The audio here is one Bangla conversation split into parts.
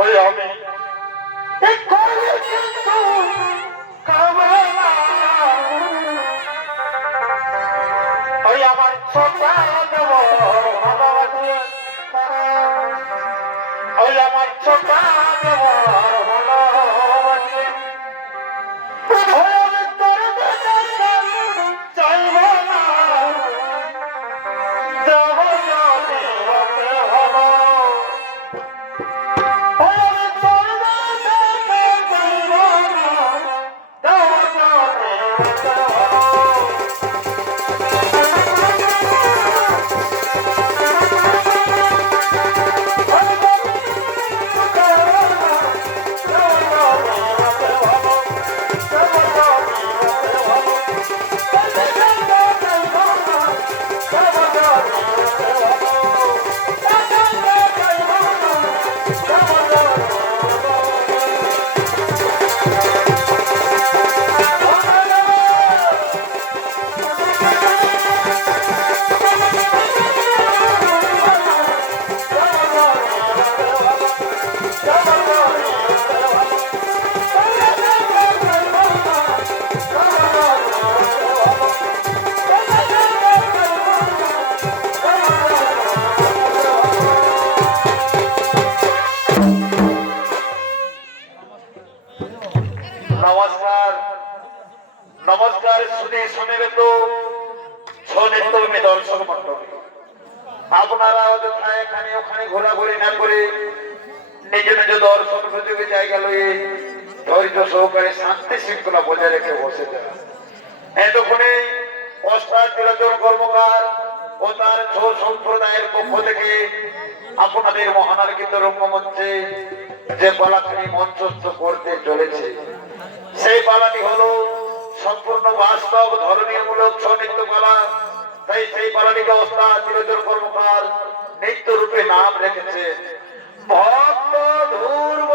ওই আমি ওই আমার ছোট ওই আমার ছোট নমস্কার নমস্কার শুনে তো শোনেন দর্শক মন্ডলী, আপনারা অযথায় এখানে ওখানে ঘোরাঘুরি না করে নিজ নিজ দর্শন উপযোগী জায়গা লয়ে ধৈর্য সহকারে শান্তি শৃঙ্খলা বজায় রেখে বসে যান। এতক্ষণে ওস্তাদ ত্রিলোচন কর্মকার ও তার ছৌ সম্প্রদায়ের পক্ষ থেকে আপনাদের মহানার্গিত রঙ্গমঞ্চে যে পালাখানি মঞ্চস্থ করতে চলেছে, সেই পালাটি হলো সম্পূর্ণ বাস্তব ধর্মীয়মূলক ছৌ-নৃত্য পালা। তাই সেই পালাটিকে ওস্তাদ ত্রিলোচন কর্মকার নৃত্য রূপে নাম রেখেছে ভক্ত ধ্রুব।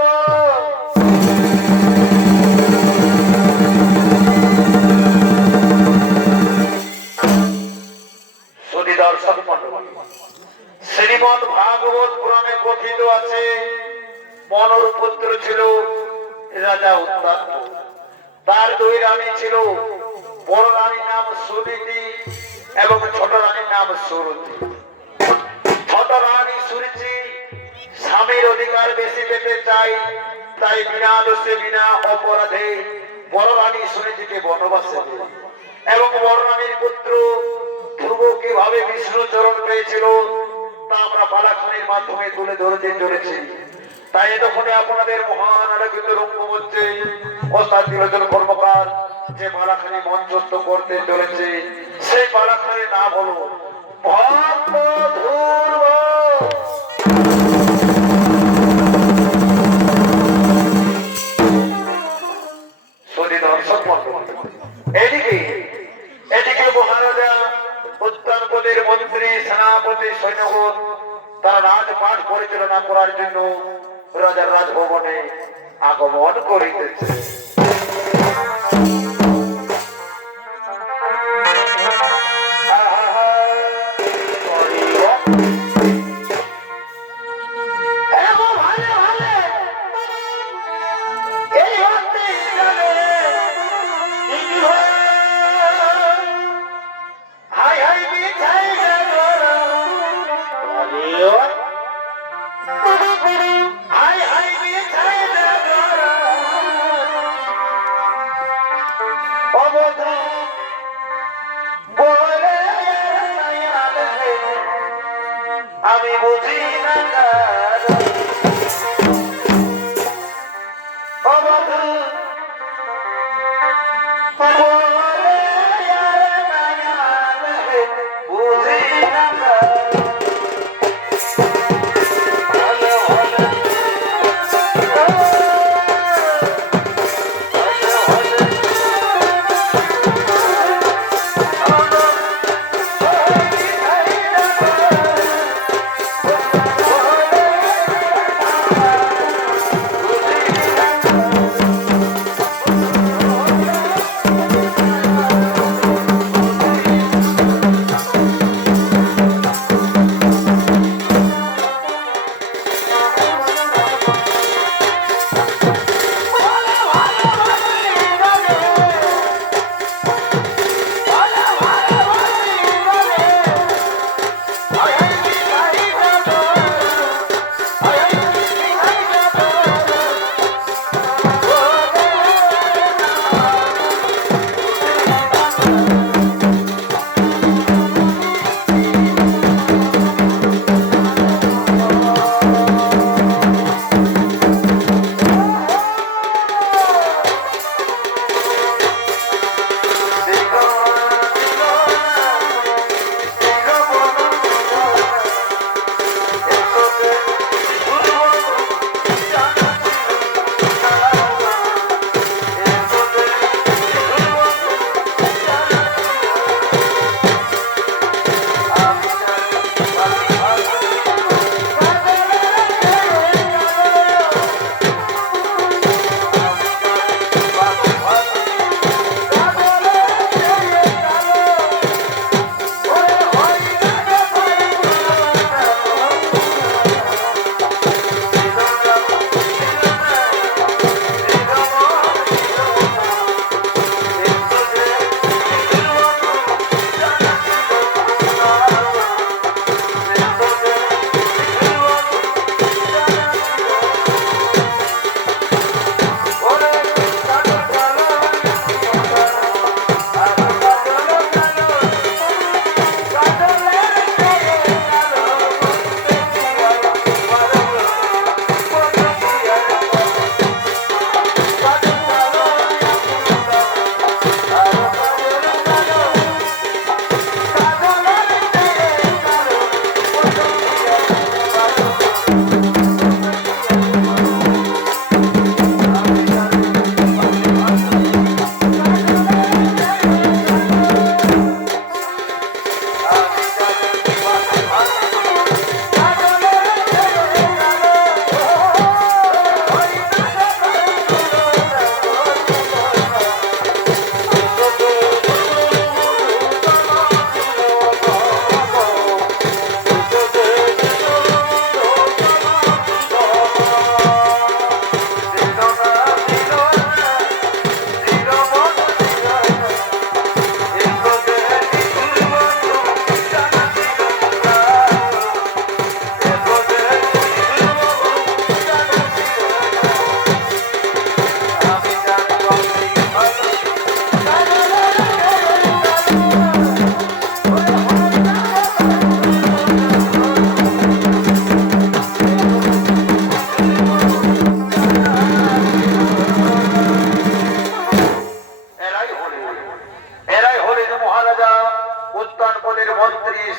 শুধু দর্শক মণ্ডলী, শ্রীমদ ভাগবত পুরাণে কথিত আছে মনর পুত্র ছিল রাজা উত্তান। তার দুই রানী ছিল, বড় রানীর নাম সুনীতি এবং ছোট রানীর নাম সুরুচি। ছোট রানী সুরুচি স্বামীর অধিকার বেশি পেতে চাই, তাই বিনা দোষে বিনা অপরাধে বড় রানী সুনীতিকে বনবাসে দেয়। এবং বড় রানীর পুত্র ধ্রুব কিভাবে বিষ্ণু চরণ পেয়েছিল তা আমরা পালাখানির মাধ্যমে তুলে ধরতে চলেছি। তাই এতক্ষণে আপনাদের মহান আলোকিত রঙ্গমঞ্চে ওস্তাদ ত্রিলোচন কর্মকার যে পালাখানি মঞ্চস্থ করতে চলেছে, সেই পালাখানির নাম হলো ভক্ত ধ্রুব। শুধু দর্শক মণ্ডলী, এদিকে মহারাজা উত্তানপদের মন্ত্রী সেনাপতি সৈন্যগণ তারা রাজপাট পরিচালনা করার জন্য রাজার রাজভবনে আগমন করিতেছে। আমি বুঝি না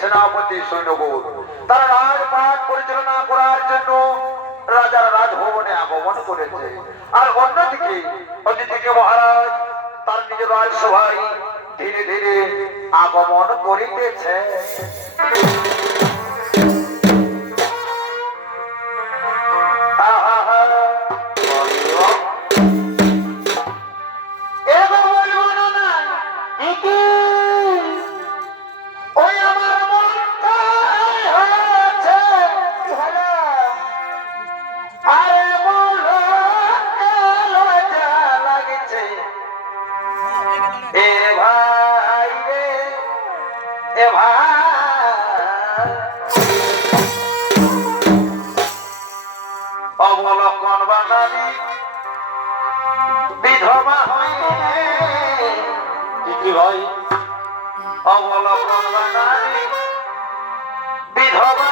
সেনাপতি সৈন্যগুলো তারা রাজপাট পরিচালনা করার জন্য রাজার রাজভবনে আগমন করেছে। আর অন্যদিকে মহারাজ তার নিজের রাজসভায় ধীরে ধীরে আগমন করিতেছে। অবলক্ষণ বাঙালি বিধবা ভাই অবলক্ষণ বাঙালি বিধবা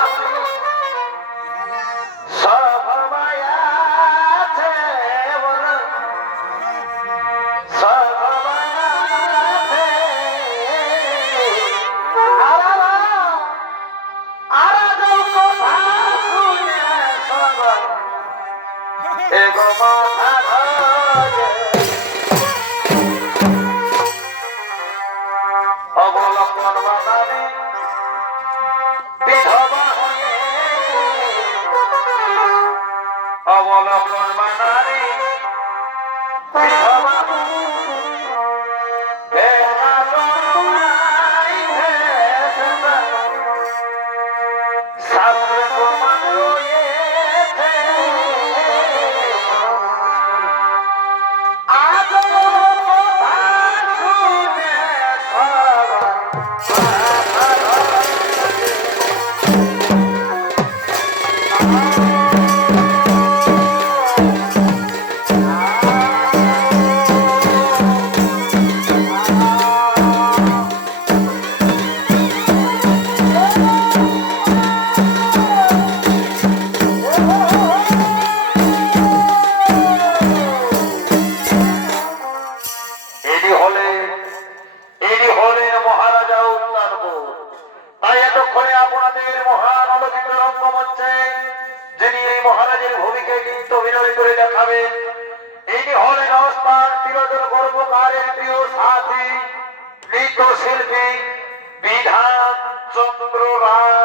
অবলক্ষণ বাঙালি বিধবা অবলক্ষণ বাঙালি বিধবা যিনি এই মহারাজের ভূমিকায় নৃত্য অভিনয় করে দেখাবেন ইনি হলেন অস্তার চিরদিন গর্বকারের প্রিয় সাথী নৃত্যশিল্পী বিধান চন্দ্র রায়।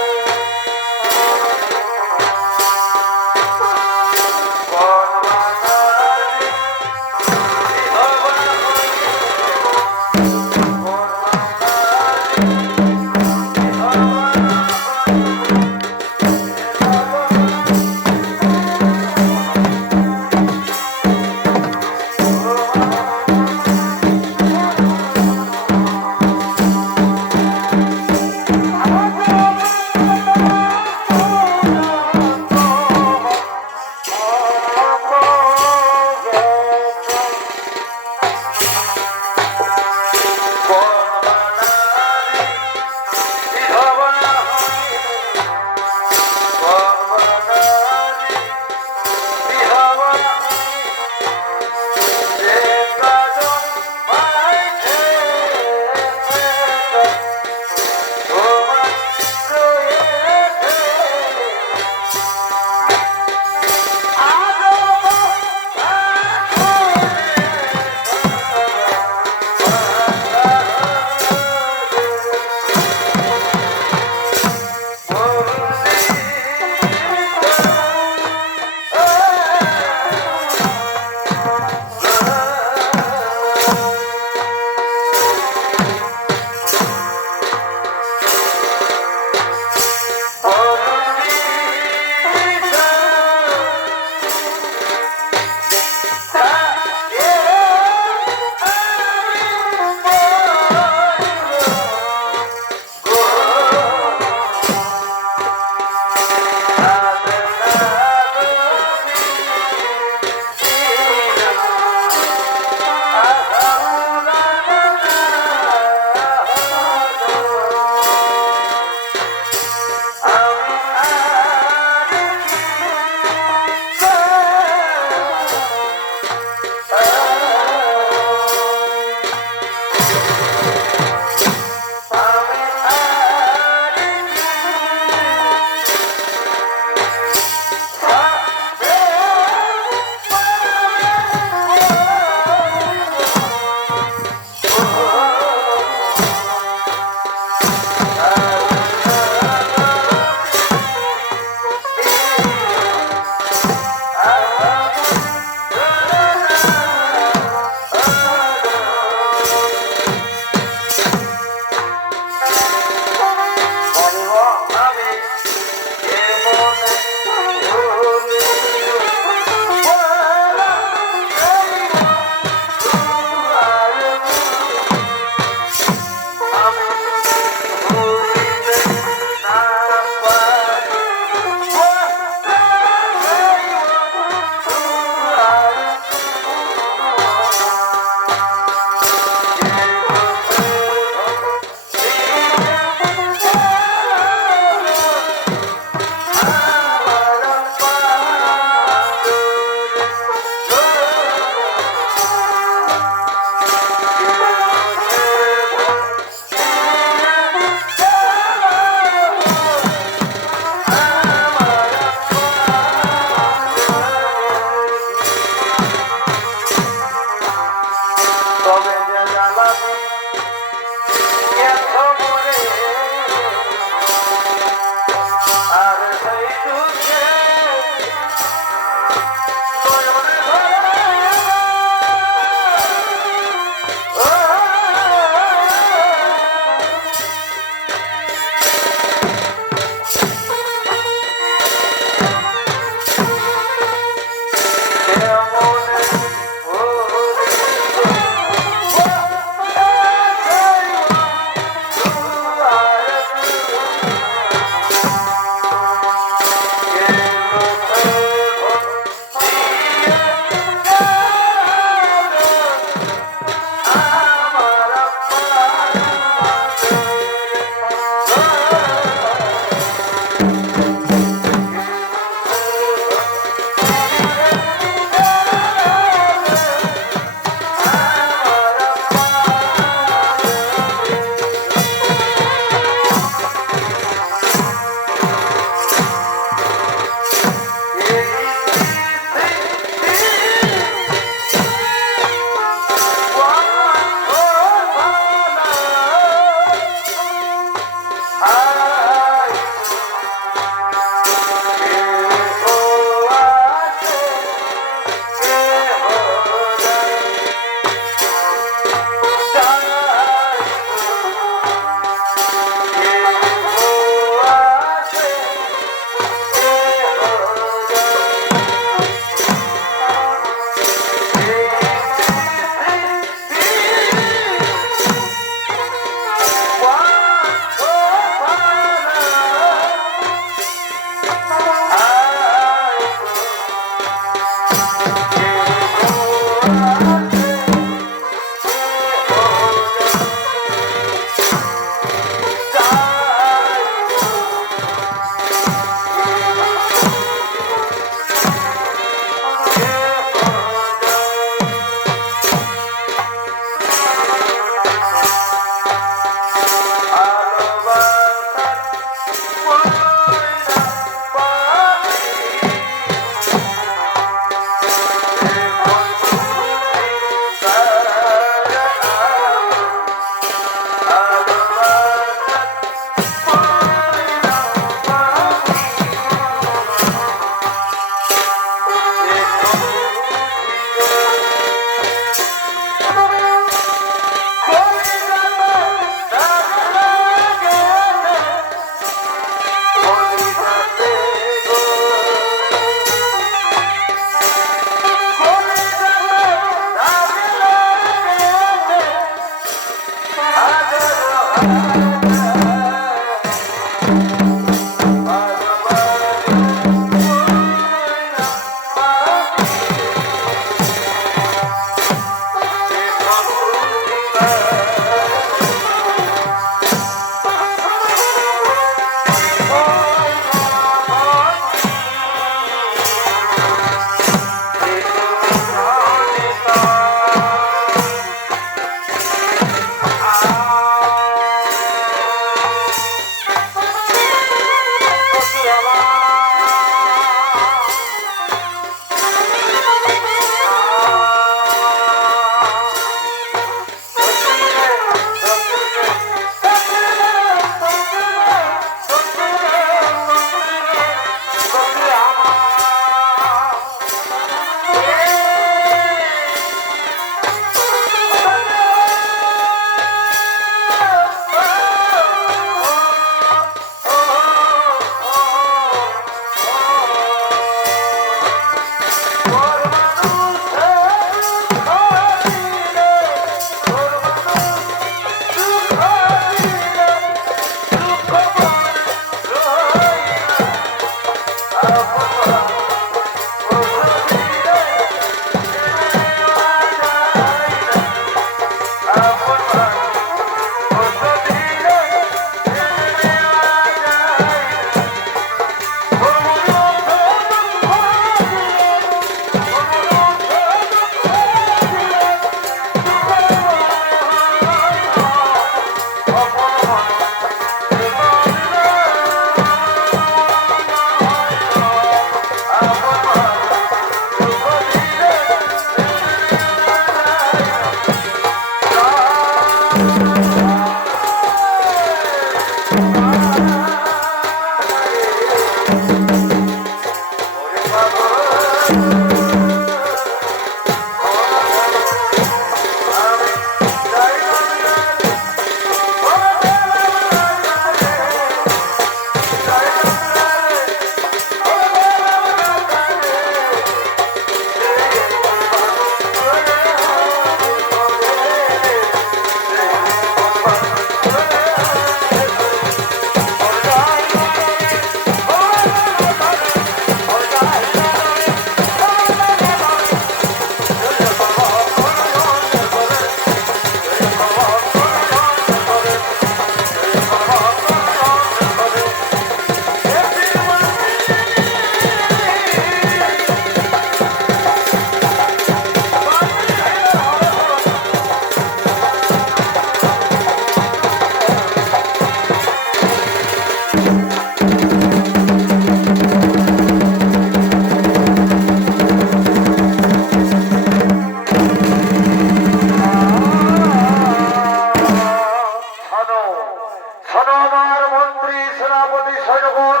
সৈন্যগণ,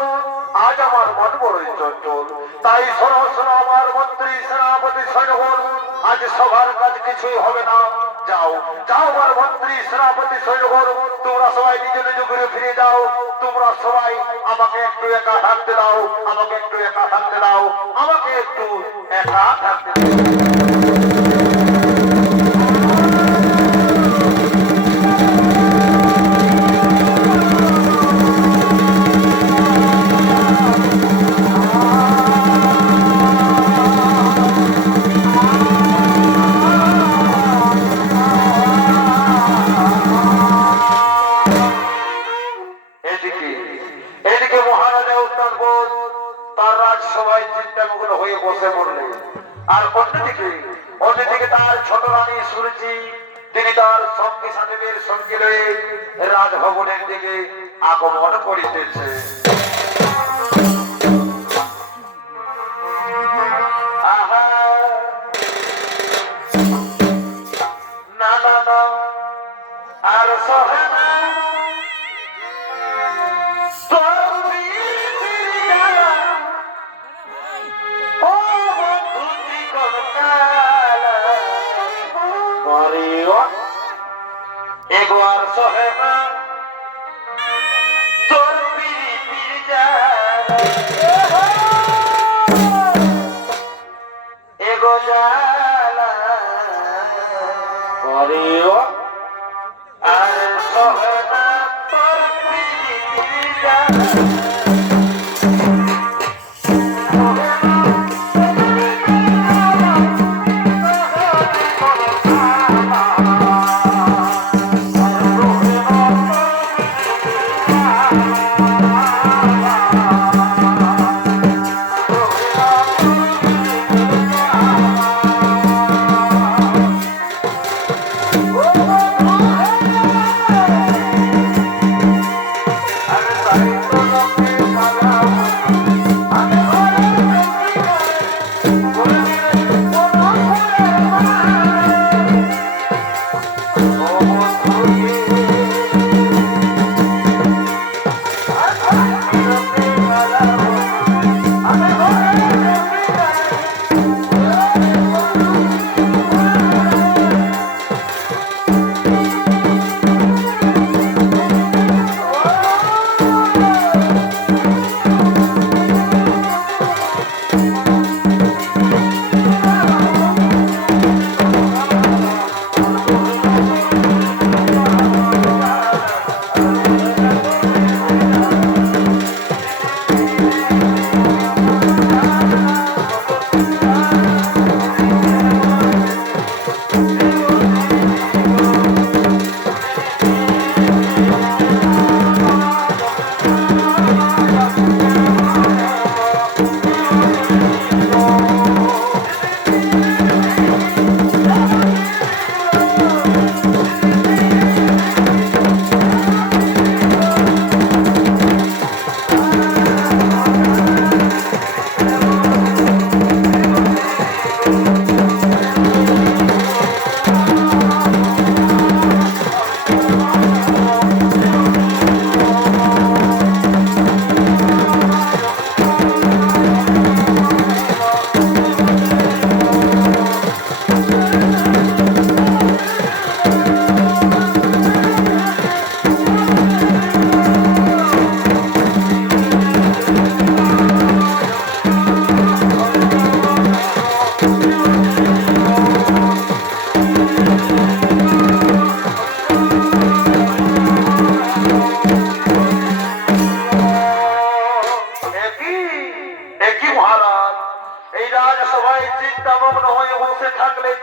আজ আমার মন বড়ই চঞ্চল। তাই শোনো শোনো আমার মন্ত্রী সেনাপতি সৈন্যগণ, আজ সবার কাজ কিছুই হবে না। যাও যাও আমার মন্ত্রী সেনাপতি সৈন্যগণ, তোমরা সবাই নিজ নিজ ঘুরে ফিরে যাও। তোমরা সবাই আমাকে একটু একা থাকতে দাও, আমাকে একটু একা থাকতে দাও, আমাকে একটু একা থাকতে দাও। এদিকে মহারাজা উদ্যানবোধ তার রাজসভায় চিন্তামগ্ন হয়ে বসে পড়লেন। আর অন্যদিকে তার ছোট রানী সুরুচি, তিনি তার সঙ্গী সাথীদের সঙ্গে লয়ে রাজভবনের দিকে আগমন করিতেছে। আহা, না না না, আর সহে না। একবার সহেবা তোর পিরিতির জালা, এগো জালা করিও, আর সহেবা তোর পিরিতির জালা।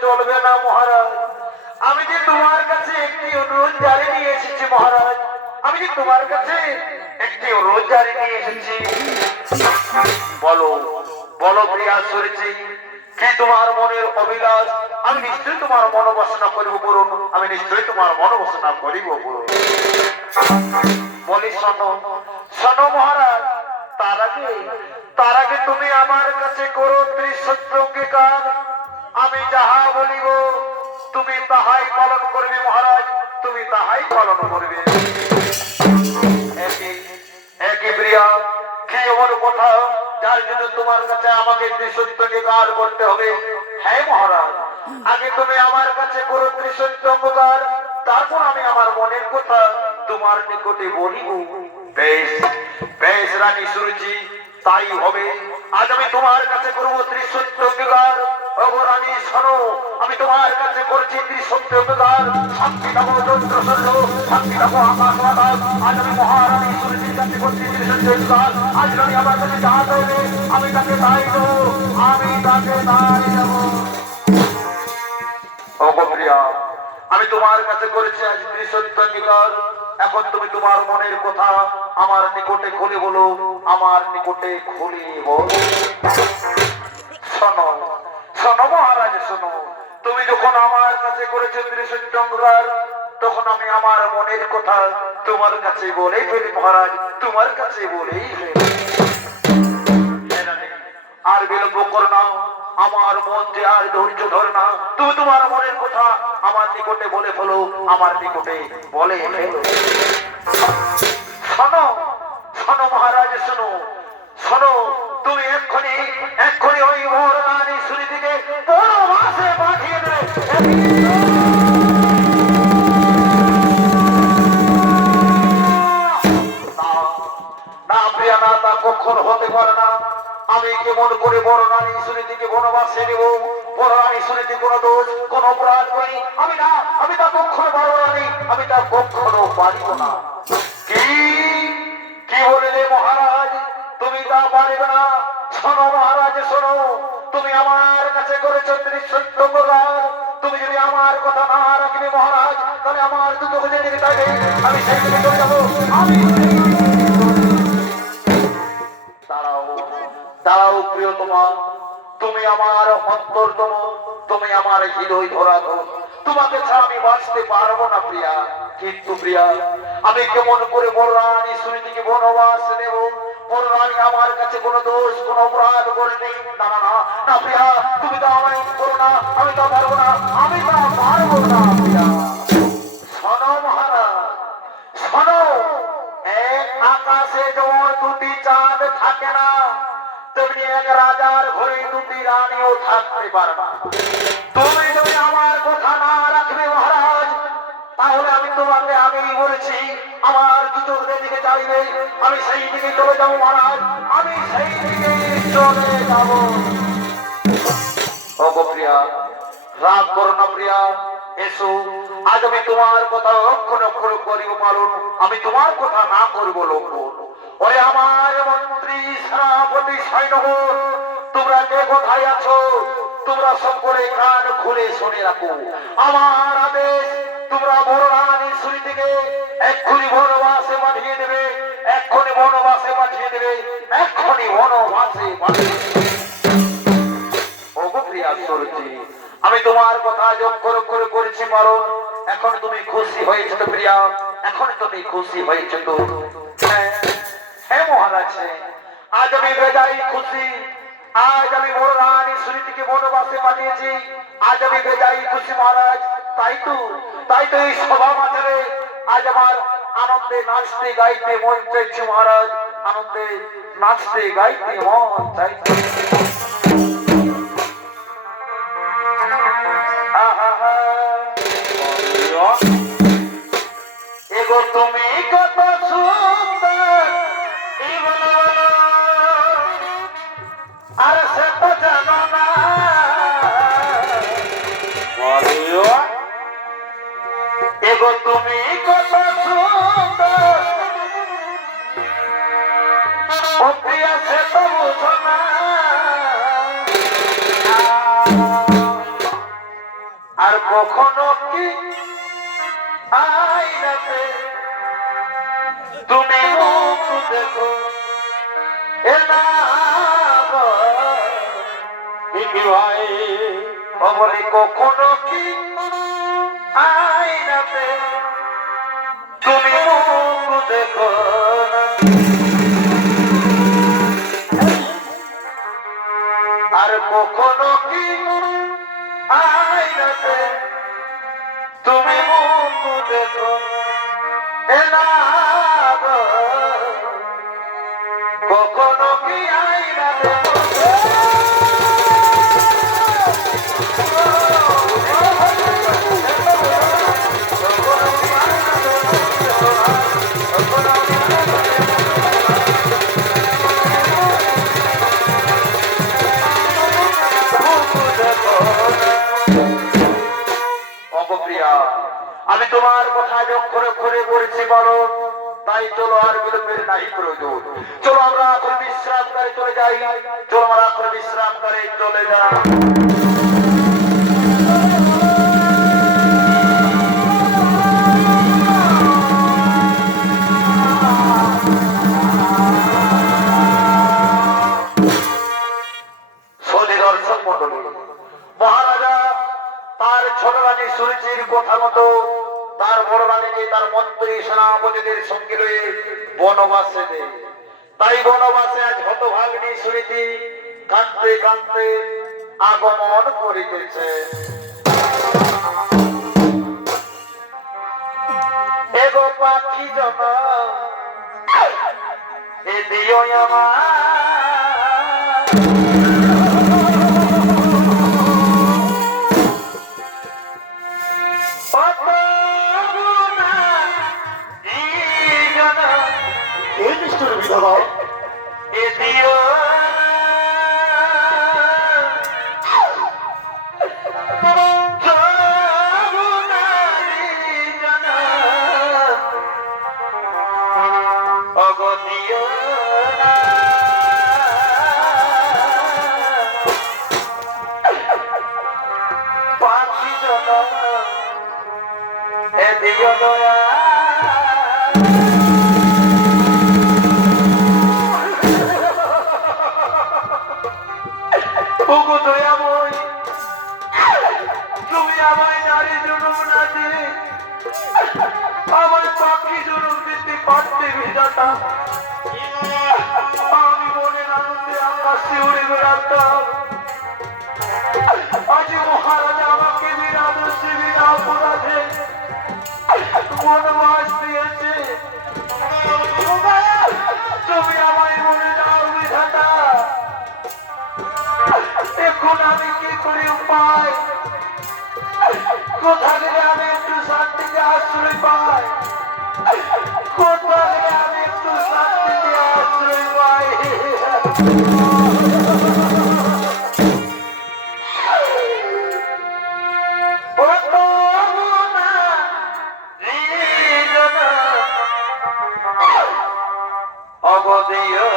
চলবে না মহারাজ। আমি যে তোমার কাছে একটি অনুরোধ জারি নিয়ে এসেছি মহারাজ, আমি যে তোমার কাছে একটি অনুরোধ জারি নিয়ে এসেছি। বলো বলো প্রিয়া সুরুচি, কি তোমার মনের অভিলাষ? আমি নিশ্চয়ই তোমার মনোবাসনা করিব বলুন, আমি নিশ্চয়ই তোমার মনোবাসনা করিব বলুন। বলি শোনো শোনো মহারাজ, তার আগে তুমি আমার কাছে করো ত্রিসত্য অঙ্গীকার। আমি যাহা বলিব তুমি তাহাই পালন করবে মহারাজ, তুমি তাহাই পালন করবে। একই প্রিয়া কি এমন কথা যার জন্য তোমার কাছে আমাকে ত্রিসত্যকে কার করতে হবে? হ্যাঁ মহারাজ, আগে তুমি আমার কাছে করো ত্রিসত্য অঙ্গীকার, তারপর আমি আমার মনের কথা তোমার নিকটে বলিব। বেশ বেশ রানী সুরুচি, তাই হবে। আজ আমি তোমার কাছে করবো ত্রিসত্য অঙ্গীকার। ওগো রানী শোনো, আমি তোমার কাছে করছি ত্রিসত্য অঙ্গীকার। সাক্ষী থাকো চন্দ্র সূর্য, সাক্ষী থাকো আকাশ বাতাস। আজ আমি মহারানী সুরুচির কাছে করছি ত্রিসত্য অঙ্গীকার। আজ রানী আমার কাছে যা দেবে আমি তাকে তাই দেবো, আমি তাকে তাই দেবো। ওগো প্রিয়া, আমি তোমার কাছে করেছি আজ ত্রিসত্য অঙ্গীকার। এখন তুমি তোমার মনের কথা আমার নিকটে খুলে বলো, আমার নিকটে খুলে বলো। শোনো শোনো মহারাজ শোনো, তুমি যখন আমার কাছে করেছো ত্রিসত্য অঙ্গীকার, তখন আমি আমার মনের কথা তোমার কাছে বলেই ফেলি মহারাজ, তোমার কাছে বলেই ফেলি। আর বিলম্ব করো না, আমার মন যে আর ধৈর্য ধরে না। তুমি তোমার মনের কথা আমার নিকটে বলে ফেলো, আমার নিকটে বলে ফেলো। শোনো শোনো মহারাজ শোনো শোনো, তুমি এক্ষুনি এক্ষুনি ওই মহারানী সুরীতিকে বনবাসে পাঠিয়ে দেবে। না প্রিয়া না, তা কখন হতে পারে না। আমি কেমন করে বড় রানী সুনীতিকে বনবাসে নেব? বড় রানী সুনীতি কোন দোষ কোন অপরাধ করি আমি না, আমি তা কখনো বড় রানী, আমি তা কখনো পারিব না। কি কি বলিলে মহারাজ, তুমি তা পারিবে না? শোনো মহারাজ শোনো, তুমি আমার কাছে করেছো ত্রিসত্য অঙ্গীকার। তুমি যদি আমার কথা না রাখবে মহারাজ, তাহলে আমার দুটো খুঁজে দিকে থাকে, আমি সেই দিকে চলে যাবো। আমি দাঁড়াও দাঁড়াও প্রিয়তমা, তুমি আমার অন্তরতম, তুমি আমার হৃদয় ধরাধর, তোমাকে ছাড়া আমি বাঁচতে পারবো না প্রিয়া। কিন্তু প্রিয়া, আমি কেমন করে বড় রানী সুনীতিকে বনবাস নেব? বড় রানী আমার কাছে কোনো দোষ কোনো অপরাধ করেনি। না না না না প্রিয়া, তুমি তো আমায় করো না, আমি তো পারবো না, আমি তো পারবো না প্রিয়া। শোনো মহারাজ শোনো, এক আকাশে যেমন দুটি চাঁদ থাকে না, তেমনি এক রাজার ঘরে দুটি রানীও থাকতে পারে না। তুমি যদি আমার কথা না রাখবে মহারাজ, তাহলে আমি তোমাকে আগেই বলেছি, আমার দু চোখ দিকে চাইবে, আমি সেই দিকে চলে যাবো মহারাজ, আমি সেই দিকে চলে যাব। ওগো প্রিয়া, রাগ করো না প্রিয়া, এসো। আজ আমি তোমার কথা অক্ষর অক্ষর করিব পালন, আমি তোমার কথা না করিব লঙ্ঘন। ওরে আমার মন্ত্রী সেনাপতি সৈন্যগণ, তোমরা কে কোথায় আছো? তোমরা সকলে কান খুলে শুনে রাখো আমার আদেশ। তোমরা বড় রানী সুনীতিকে এক্ষুনি বনবাসে পাঠিয়ে দেবে, এক্ষুনি বনবাসে পাঠিয়ে দেবে, এক্ষুনি বনবাসে পাঠিয়ে দেবে। ওগো প্রিয়া সুরজি, আমি তোমার কথা অক্ষর অক্ষর করেছি পালন। এখন তুমি খুশি হয়েছো তো প্রিয়া? এখন তুমি খুশি হয়েছো তো? হ্যাঁ হ্যাঁ মহারাজ, আজ আমি বেজাই খুশি। আজ আমি বড় রানী সুনীতিকে বনবাসে পাঠিয়েছি, আজ আমি বেজাই খুশি মহারাজ। তাই তো এই সভা মাঝারে আজ আমার আনন্দে নাচতে গাইতে মন চাইছে মহারাজ, আনন্দে নাচতে গাইতে মন চাইছে। এগো তুমি কত সুন্দর, আর সে তো জানো না। এগো তুমি কত সুন্দর, ও প্রিয়া সে তো বুঝো না। আর কখনো কি আইনাতে তুমি মুখ দেখো, এ না ভাই বলি কখনো কি আইনাতে তুমি মুখ দেখো না। আর কখনো কি আইনাতে তুমি মুখ দেখো, এ না কখনো কি আইনা আমি তোমার কথা অক্ষরে অক্ষরে বলেছি বলো, তাই চলো আর বিলম্বের নাই প্রয়োজন। চলো আমরা এখন বিশ্রাম করে চলে যাই, চলো আমরা এখন বিশ্রাম করে চলে যাই। মহারাজা তার ছোট রানী সুরুচির কথা মতো তার বড় রানীকে তার মন্ত্রী সেনাপতিদের সঙ্গে রয়ে বনবাসে দেয়। তাই বনবাসে আজ হতভাগিনী সুরুচি কাঁদতে কাঁদতে আগমন করিতেছে। এগো পাখি জমা এ দিও আমার তুমি আমায় নারী জনম না দিয়ে আমার পাখি জনম দিতে পারতে বিধাতা। আমি মনের আনন্দে আকাশে উড়ে বেড়াতাম, আজ মহারাজা আমাকে বিনা দোষে বিনা অপরাধে বনবাস দিয়েছে। তুমি আমায় বলে দাও বিধাতা, এখন আমি কি করে উপায়, কোথা গেলে আমি একটু শান্তিতে আশ্রয় পাই, কোথা গেলে আমি একটু শান্তিতে আশ্রয় পাই। অবদিও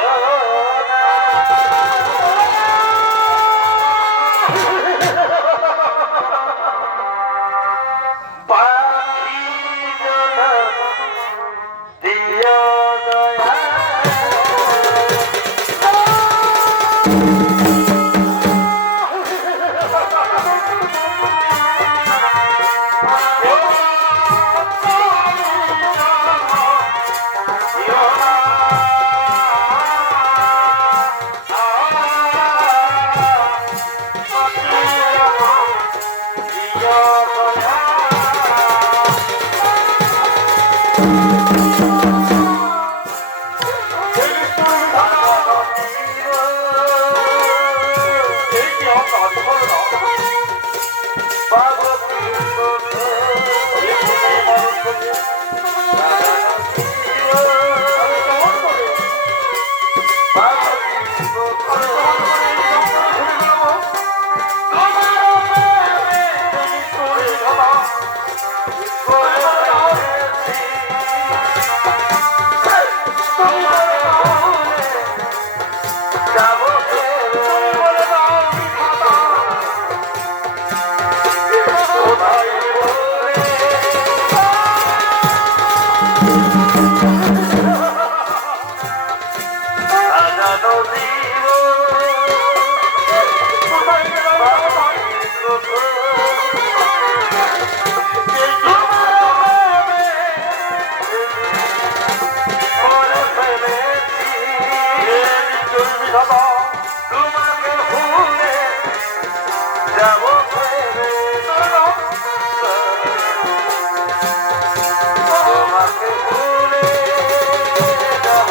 তোমাকে ভুলে যাব।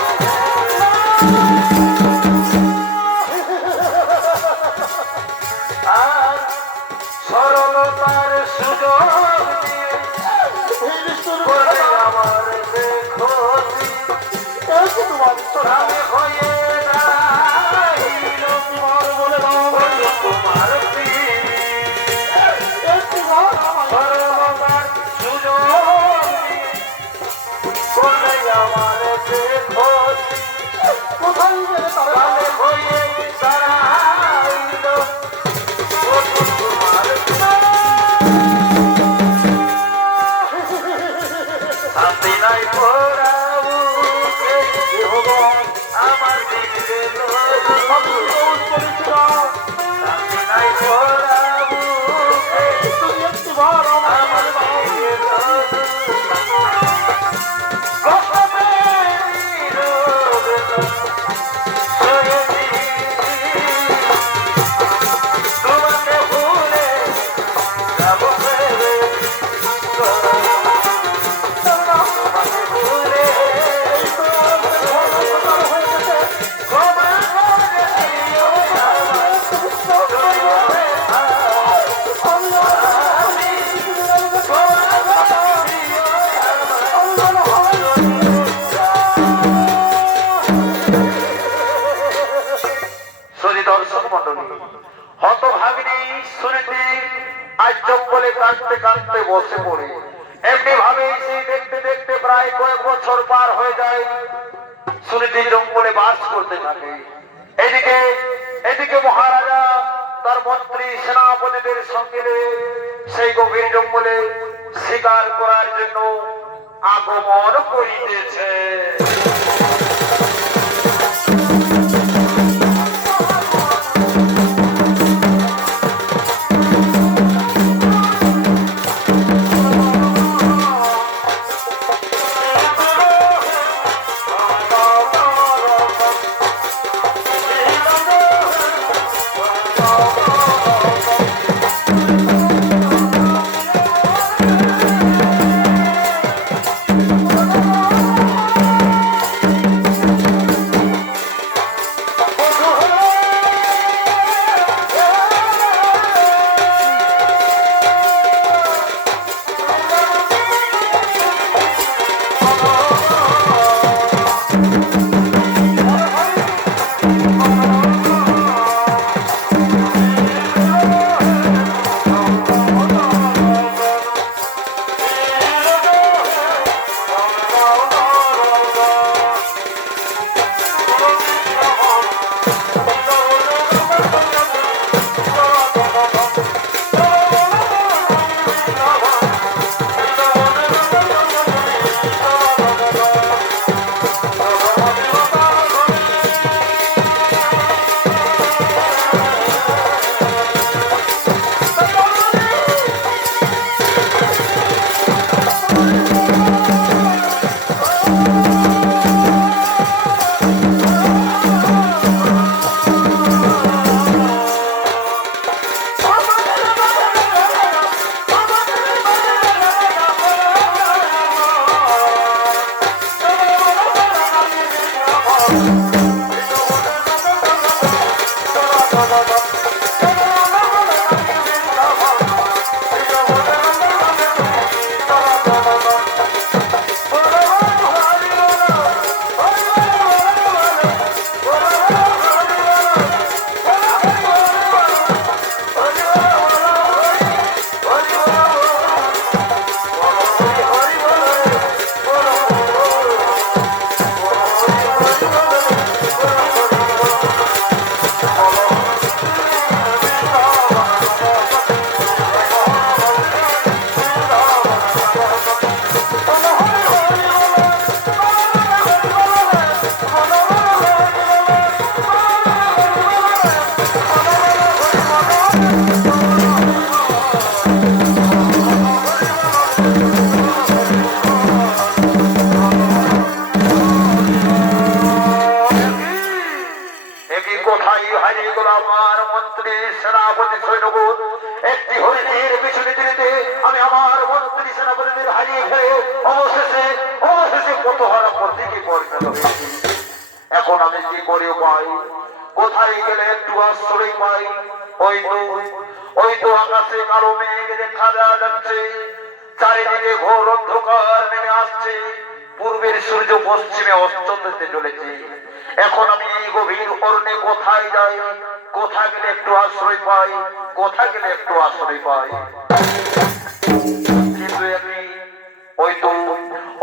কাঁদতে কাঁদতে বসে পড়ে। এমনি ভাবে সেই দেখতে দেখতে প্রায় কয়েক বছর পার হয়ে যায়। সুনীতি জঙ্গলে বাস করতে থাকে। এদিকে এদিকে মহারাজা তার মন্ত্রী সেনাপতিদের সঙ্গে সেই গভীর জঙ্গলে শিকার করার জন্য আগমন করিতেছে। এখন আমি কি করে পাই? কোথায় গেলে একটু আশ্রয় পাই? ওই তো আকাশে কালো মেঘ দেখা যাচ্ছে, চারিদিকে ঘোর অন্ধকার নেমে আসছে, পূর্বের সূর্য পশ্চিমে অস্ত যেতে চলেছে। এখন আমি এই গভীর অরণ্যে কোথায় যাই? কোথায় গেলে একটু আশ্রয় পাই? কোথায় গেলে একটু আশ্রয় পাই? কিন্তু আমি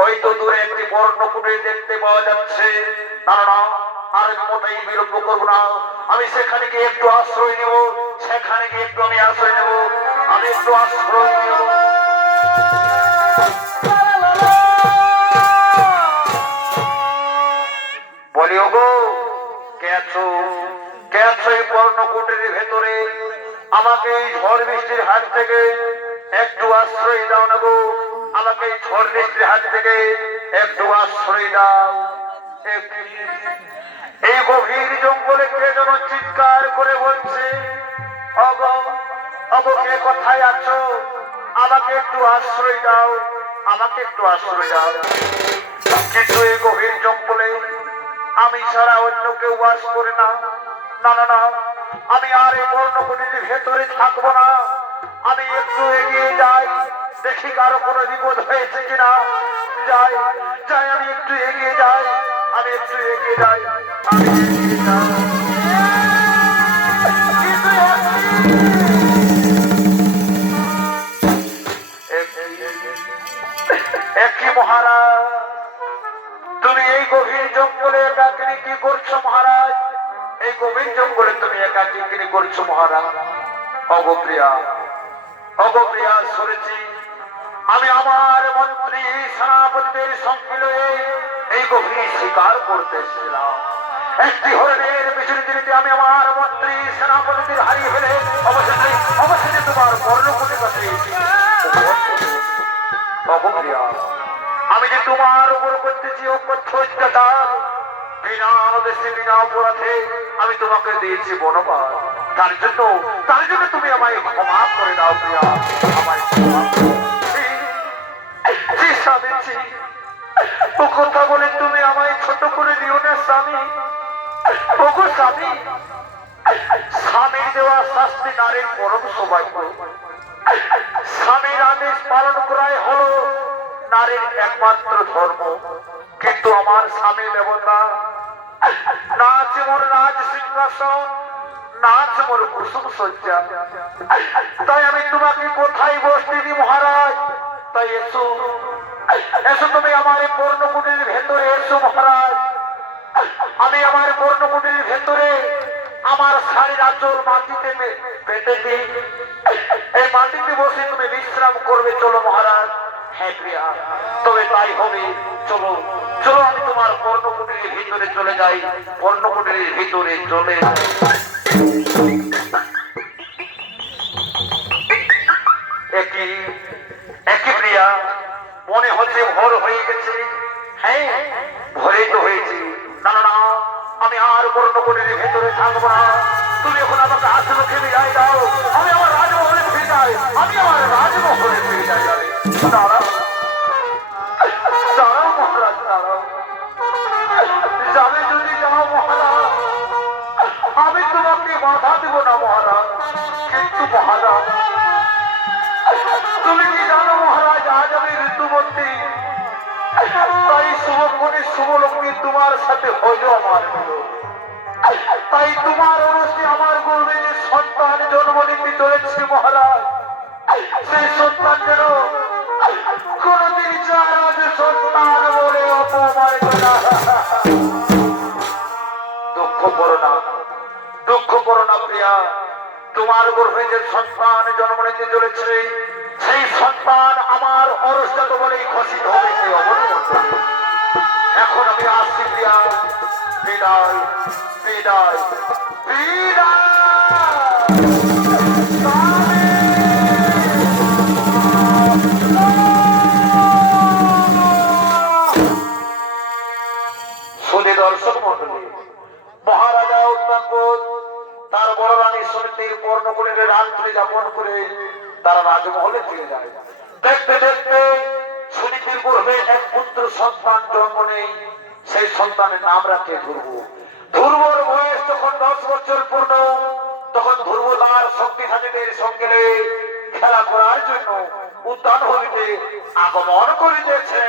ওই তো দূরে একটি বর্ণকুটির দেখতে পাওয়া যাচ্ছে। না না, আর মোটেই বিলম্ব করবো না, আমি সেখানে গিয়ে একটু আশ্রয় নেব। সেখানে গিয়ে একটু আমি আশ্রয় নেব। আমি একটু আশ্রয় নেব। বলি ওগো, কেছো কেছো এই পর্ণকুটির ভেতরে আমাকে এই ঝড় বৃষ্টির হাত থেকে একটু আশ্রয় দাও না গো, আমাকে এই ঝড় বৃষ্টির হাত থেকে একটু আশ্রয় দাও। এই গভীর জঙ্গলে কে যেন চিৎকার করে বলছে, অগো অগো কে কোথায় আছো, আমাকে একটু আশ্রয় দাও, আমাকে একটু আশ্রয় দাও। কিন্তু এই গভীর জঙ্গলে আমি ছাড়া অন্য কেউ বাস করে না। না না না, আমি আর এই পর্ণকুটির ভেতরে থাকবো না। আমি একটু এগিয়ে যাই, দেখি কারো কোনো বিপদ হয়েছে কিনা। যাই যাই, আমি একটু এগিয়ে যাই, আমি একটু এগিয়ে যাই, আমি এগিয়ে যাই। একই মহারাজ, তুমি এই গভীর জঙ্গলে একাকিনী কি করছো মহারাজ? এই গভীর জঙ্গলে তুমি একাকিনী করছো মহারাজ? অগপ্রিয়া অগপ্রিয়া, শুনেছি আমি আমার মন্ত্রী সেনাপতিদের সঙ্গে লয়ে এই গভীর শিকার করতে এসেছিলাম। একটি হরিণের পিছনে দিনে আমি আমার মন্ত্রী সেনাপতিদের হারিয়ে ফেলে অবশেষে অবশেষে তোমার কর্ণকুটির কাছে অগপ্রিয়া, আমি যে তোমার উপর করতেছি অত্যাচার, বিনা দেশে বিনা অপরাধে আমি তোমাকে দিয়েছি বনবাস। তার জন্য তুমি আমায় ক্ষমা করে দাও প্রিয়া, আমায় ক্ষমা করো। স্বামীজি, ও কথা বলে তুমি আমায় ছোট করে দিও না স্বামী। ওগো স্বামী, স্বামীর দেওয়া শাস্তি নারীর পরম সৌভাগ্য। স্বামীর আদেশ পালন করাই হলো নারীর একমাত্র ধর্ম। কিন্তু আমার স্বামী দেবতা, না আছে মোর রাজ সিংহাসন, না আছে মোর কুসুম সজ্জা। তাই আমি তোমাকে কোথায় বসতে দিই মহারাজ? তাই এসো এসো, তুমি আমার পর্ণকুটির ভেতরে এসো মহারাজ। আমি আমার পর্ণকুটির ভেতরে আমার শাড়ির আঁচল মাটিতে পেতে দিই, এই মাটিতে বসে তুমি বিশ্রাম করবে। চলো মহারাজ। হ্যাঁ প্রিয়া, তবে তাই হবে। চলো চলো, আমি তোমার পর্ণকুটির ভিতরে চলে যাই, পর্ণকুটির ভিতরে চলে যাই। একই প্রিয়া, মনে হচ্ছে ভোর হয়ে গেছে। হ্যাঁ, ভোরে তো হয়েছে। না না না, আমি আর পর্ণকুটির ভেতরে থাকবো না। তুমি এখন আমাকে আশ্রমে বিদায় দাও, আমি আমার রাজমহলে ফিরে যাই, আমি আমার রাজমহলে ফিরে যাই। দাঁড়াও দাঁড়াও মহারাজ, দাঁড়াও। যাবে যদি যাও মহারাজ, আমি তোমাকে বাধা দেব না মহারাজ। কিন্তু মহারাজ, তুমি কি জানো মহারাজ, আজ আমি ঋতুবতী। তাই শুভক্ষণে শুভলগ্নে তোমার সাথে হইল আমার বিয়ে। তাই তোমার অবশ্যই আমার গর্বে যে সন্তান জন্ম নিতে চলেছে মহারাজ, সেই সন্তান যেন কোনদিন চারাজ সন্তান বলে অপমান করা। দুঃখ করো না, দুঃখ করো না প্রিয়া। তোমার গর্ভে যে সন্তান জন্ম নিতে চলেছে, সেই সন্তান আমার অরসজাত বলেই ঘোষিত হবে। এখন আমি আসছি প্রিয়া, বিদায় বিদায় বিদায়। সুধী দর্শক মন্ডলী, মহারাজা উত্তরপদ তার বড় রানী সুনীতির পর্ণকুটির রাত্রি যাপন করে তারা রাজমহলে ফিরে যায়। দেখতে দেখতে সুনীতির গর্ভে এক পুত্র সন্তান জন্ম নেই। সেই সন্তানের নাম রাখে ধ্রুব। ধ্রুবর বয়স যখন 10 বছর পূর্ণ, তখন ধ্রুব তার শক্তিশালীদের সঙ্গে খেলা করার জন্য উদ্যান হইতে আগমন করিতেছে।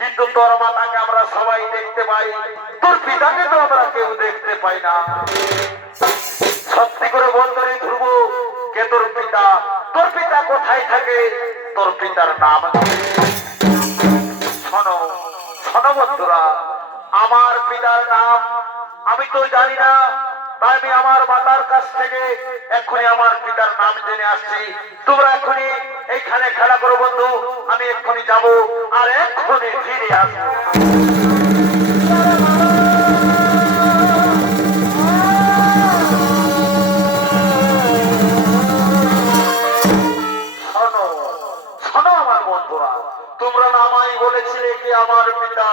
কিন্তু তোর মাতাকে আমরা সবাই দেখতে পাই, তোর পিতাকে তো আমরা কেউ দেখতে পাই না। সত্যি করে বলতো রে ধ্রুব, কে তোর পিতা? তোর পিতা কোথায় থাকে? তোর পিতার নাম শোনো, শোনো বন্ধুরা, আমার পিতার নাম আমি তো জানি না, তাই আমি আমার মাতার কাছ থেকে এক্ষুনি আমার পিতার নাম জেনে আসছি। তোমরা এক্ষুনি এইখানে খেলা করো বন্ধু, আমি এক্ষুনি যাব আর এক্ষুনি ফিরে আসবো। শোনো, শোনো আমার বন্ধুরা, তোমরা না আমায় বলেছিলে কি আমার পিতা?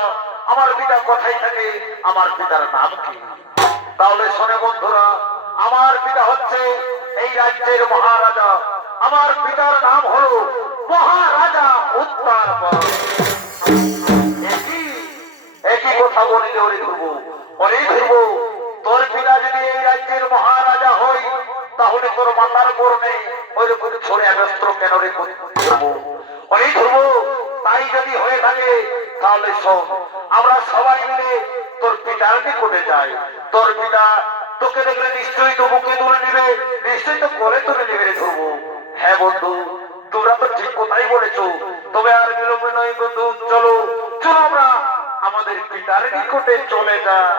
আমার পিতা কোথায় থাকে? আমার পিতার নাম কি? তাহলে শোনে বন্ধুরা, আমার পিতা হচ্ছে এই রাজ্যের মহারাজা। আমার পিতার নাম হলো মহারাজা উত্তরপদ। একই কথা বলিলে ওরে ধ্রুব, ওরে ধ্রুব, তোর পিতা যদি এই রাজ্যের মহারাজা হয়, তাহলে তোর মাতার বর্ণে ওইরকম ছড়ে ব্যস্ত কেন রে ধ্রুব? ওরে ধ্রুব, তাই যদি হয়ে থাকে তাহলে শোন, আমরা সবাই মিলে তোর পিতার নিকটে যাই। তোর পিতা তোকে দেখলে নিশ্চয়ই তো বুকে তুলে নেবে, নিশ্চয়ই তো করে তুলে নেবে রে ধ্রুব। হ্যাঁ বন্ধু, তোমরা তো ঠিক কথাই বলেছো। তবে আর বিলম্ব নয় বন্ধু, চলো চলো আমরা আমাদের পিতার নিকটে চলে যাই।